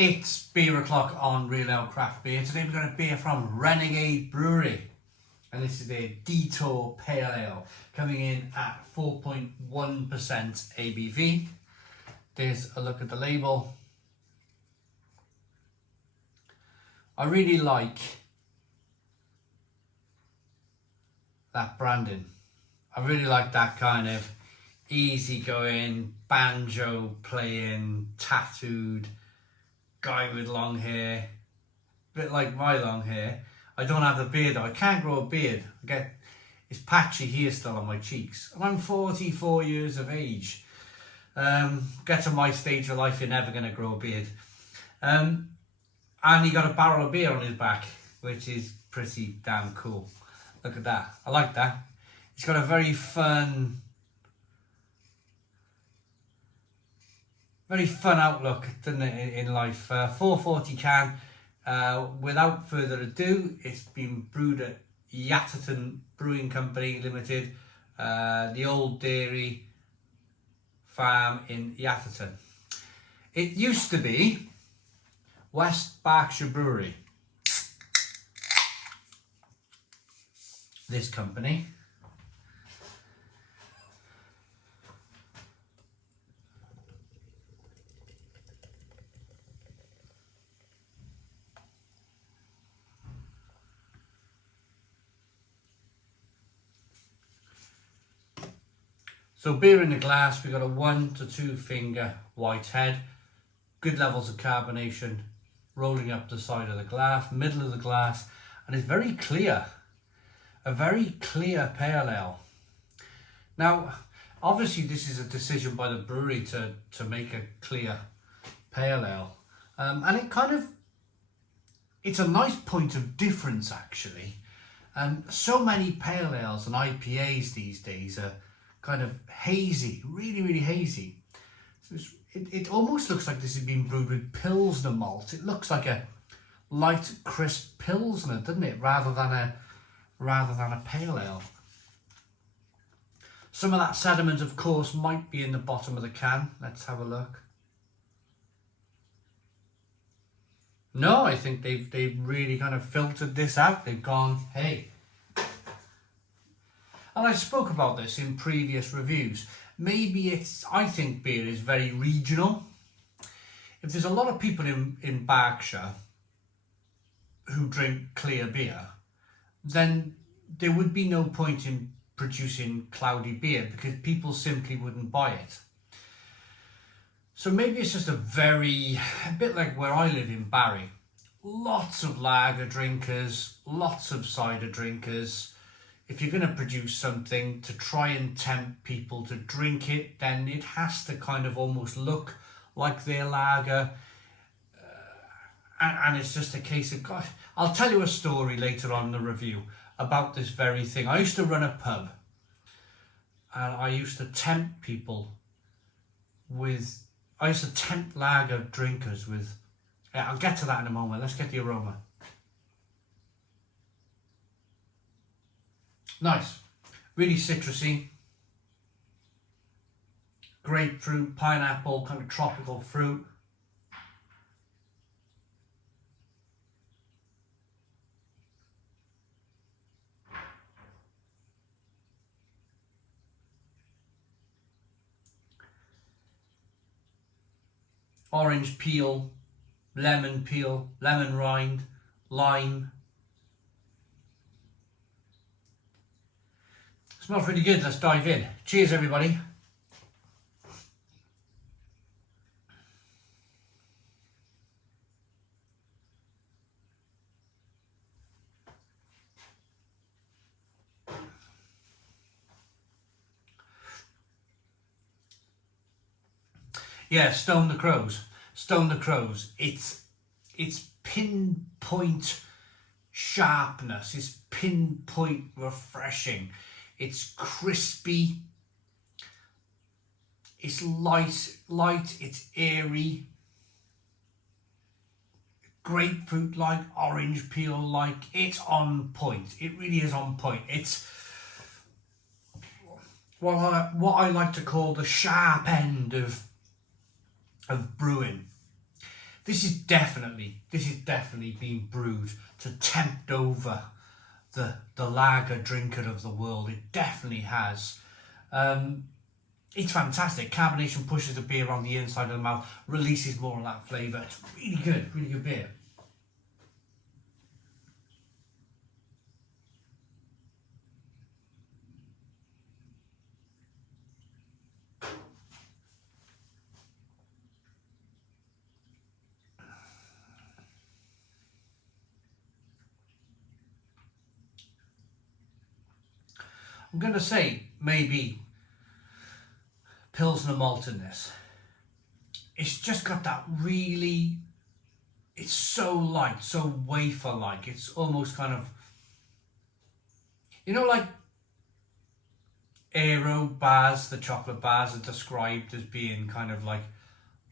It's beer o'clock on Real Ale Craft Beer. Today we've got a beer from Renegade Brewery, and this is their Detour Pale Ale, coming in at 4.1% ABV. There's a look at the label. I really like that branding. I really like that kind of easygoing, banjo playing, tattooed guy with long hair, a bit like my long hair. I don't have the beard though. I can't grow a beard. It's patchy here still on my cheeks, and I'm 44 years of age. Get to my stage of life, you're never going to grow a beard. And he got a barrel of beer on his back, which is pretty damn cool. Look at that. I like that. He's got a very fun outlook, doesn't it, in life. 440 can. Without further ado, it's been brewed at Yatterton Brewing Company Limited, the old dairy farm in Yatterton. It used to be West Berkshire Brewery. This company. So beer in the glass, we've got a 1 to 2 finger white head, good levels of carbonation rolling up the side of the glass, middle of the glass, and it's very clear, a very clear pale ale. Now, obviously this is a decision by the brewery to make a clear pale ale, and it's a nice point of difference actually. So many pale ales and IPAs these days are kind of hazy, really hazy. So it almost looks like this has been brewed with Pilsner malt. It looks like a light, crisp Pilsner, doesn't it? Rather than a pale ale. Some of that sediment, of course, might be in the bottom of the can. Let's have a look. No, I think they've really kind of filtered this out. They've gone, hey. And I spoke about this in previous reviews. Maybe I think beer is very regional. If there's a lot of people in Berkshire who drink clear beer, then there would be no point in producing cloudy beer because people simply wouldn't buy it. So maybe it's just a bit like where I live in Barry. Lots of lager drinkers, lots of cider drinkers. If you're going to produce something to try and tempt people to drink it, then it has to kind of almost look like their lager. And it's just a case of, gosh, I'll tell you a story later on in the review about this very thing. I used to run a pub, and I used to tempt people I used to tempt lager drinkers with, I'll get to that in a moment. Let's get the aroma. Nice, really citrusy, grapefruit, pineapple, kind of tropical fruit. Orange peel, lemon rind, lime. Smells really good. Let's dive in. Cheers, everybody. Yeah, Stone the Crows. Stone the Crows. It's pinpoint sharpness. It's pinpoint refreshing. It's crispy, it's light, it's airy, grapefruit-like, orange peel-like. It's on point. It really is on point. It's what I like to call the sharp end of brewing. This is definitely being brewed to tempt over the lager drinker of the world. It definitely has. It's fantastic. Carbonation pushes the beer on the inside of the mouth, releases more of that flavour. It's really good beer. I'm going to say maybe Pilsner malt in this. It's just got that really, it's so light, so wafer-like. It's almost kind of, you know, like Aero bars, the chocolate bars are described as being kind of like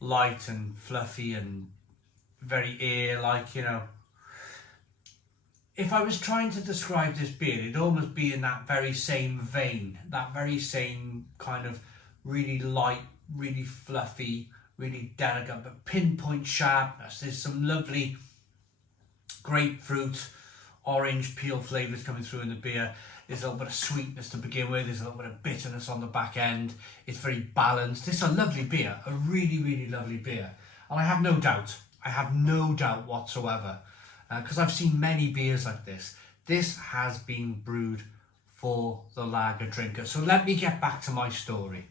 light and fluffy and very air-like, you know. If I was trying to describe this beer, it'd almost be in that very same vein, that very same kind of really light, really fluffy, really delicate, but pinpoint sharpness. There's some lovely grapefruit, orange peel flavours coming through in the beer. There's a little bit of sweetness to begin with. There's a little bit of bitterness on the back end. It's very balanced. This is a lovely beer, a really lovely beer. And I have no doubt whatsoever, because I've seen many beers like this. This has been brewed for the lager drinker. So let me get back to my story.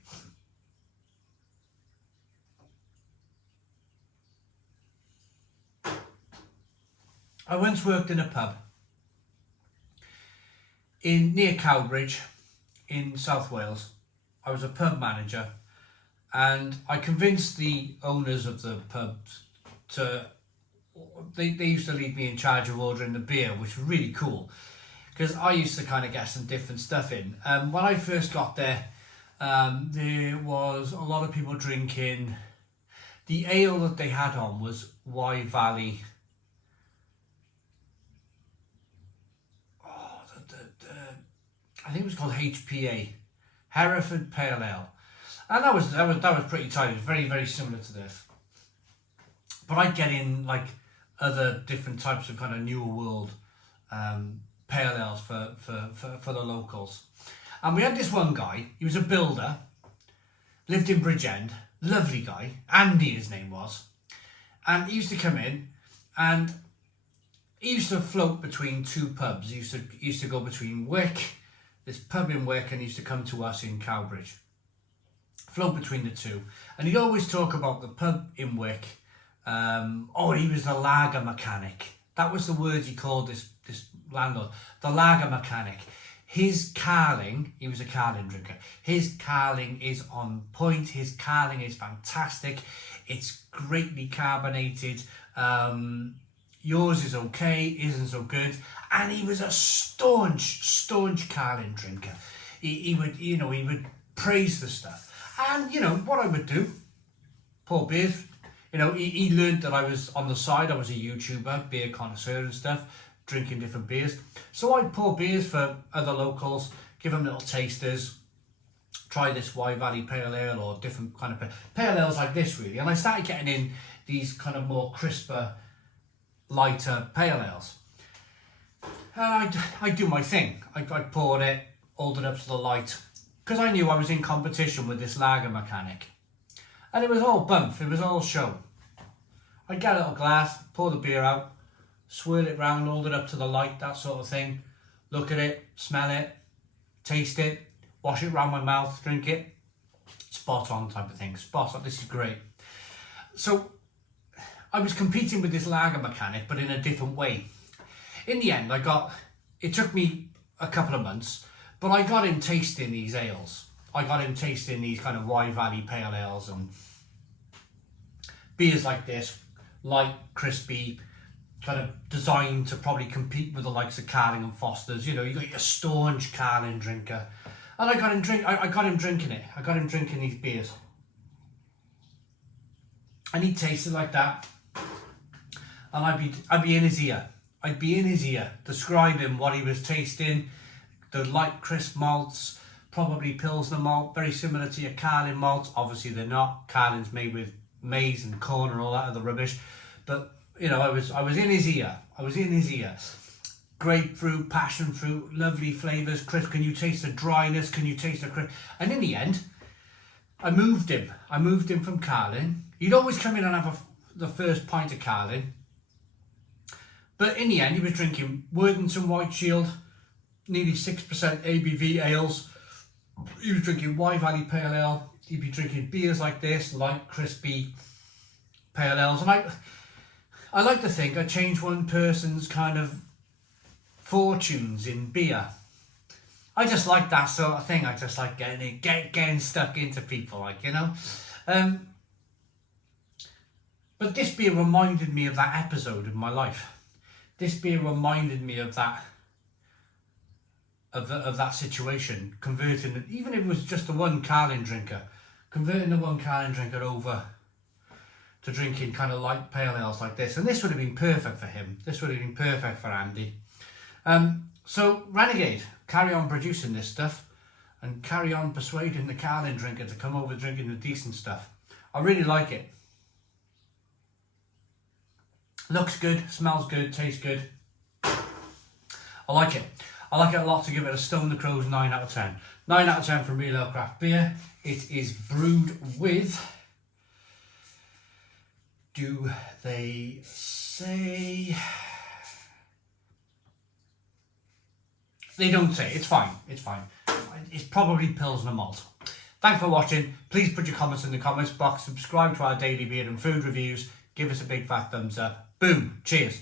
I once worked in a pub near Cowbridge in South Wales. I was a pub manager, and I convinced the owners of the pubs to, they used to leave me in charge of ordering the beer, which was really cool, because I used to kind of get some different stuff in. When I first got there, there was a lot of people drinking, the ale that they had on was Wye Valley. I think it was called HPA, Hereford Pale Ale, and that was pretty tight. It was very similar to this, but I'd get in like other different types of kind of newer world pale ales for the locals. And we had this one guy. He was a builder, lived in Bridgend, lovely guy. Andy, his name was, and he used to come in and he used to float between two pubs. He used to go between Wick, this pub in Wick, and he used to come to us in Cowbridge. Float between the two. And he'd always talk about the pub in Wick. He was the lager mechanic. That was the word he called this landlord. The lager mechanic. His carling, he was a carling drinker. His carling is on point. His carling is fantastic. It's greatly carbonated. Yours is okay, isn't so good. And he was a staunch carling drinker. He would praise the stuff. And what I would do, pour beers. He learned that I was on the side. I was a YouTuber, beer connoisseur and stuff, drinking different beers. So I'd pour beers for other locals, give them little tasters, try this Wye Valley Pale Ale or different kind of pale ales like this, really. And I started getting in these kind of more crisper, lighter pale ales. And I'd do my thing. I'd pour it, hold it up to the light, because I knew I was in competition with this lager mechanic. And it was all bump, it was all show. I'd get a little glass, pour the beer out, swirl it round, hold it up to the light, that sort of thing. Look at it, smell it, taste it, wash it round my mouth, drink it. Spot on type of thing, spot on, this is great. So I was competing with this lager mechanic, but in a different way. In the end, it took me a couple of months, but I got him tasting these ales. I got him tasting these kind of Wye Valley Pale Ales and beers like this, light, crispy, kind of designed to probably compete with the likes of Carling and Foster's. You got your staunch Carling drinker. And I got him drinking it. I got him drinking these beers. And he tasted like that. And I'd be in his ear. I'd be in his ear, describing what he was tasting, the light, crisp malts, probably Pilsner malt, very similar to your Carling malts. Obviously they're not. Carling's made with maize and corn and all that other rubbish. But you know, I was in his ear. I was in his ear. Grapefruit, passion fruit, lovely flavours, crisp. Can you taste the dryness? Can you taste the crisp? And in the end, I moved him. I moved him from Carling. He'd always come in and have the first pint of Carling. But in the end, he was drinking Worthington White Shield, nearly 6% ABV ales. He was drinking Wye Valley Pale Ale. He'd be drinking beers like this, light, crispy pale ales. And I like to think I changed one person's kind of fortunes in beer. I just like that sort of thing. I just like getting stuck into people, like, you know. But this beer reminded me of that episode in my life. This beer reminded me of that situation, converting it, even if it was just the one Carling drinker, converting the one Carling drinker over to drinking kind of light pale ales like this. And this would have been perfect for him. This would have been perfect for Andy. So Renegade, carry on producing this stuff and carry on persuading the Carling drinker to come over drinking the decent stuff. I really like it. Looks good, smells good, tastes good. I like it. I like it a lot. To give it a Stone the Crows 9 out of 10. 9 out of 10 for Real Ale Craft Beer. It is brewed with, do they say? They don't say. It's fine. It's fine. It's probably Pilsner malt. Thanks for watching. Please put your comments in the comments box. Subscribe to our daily beer and food reviews. Give us a big fat thumbs up. Boom. Cheers.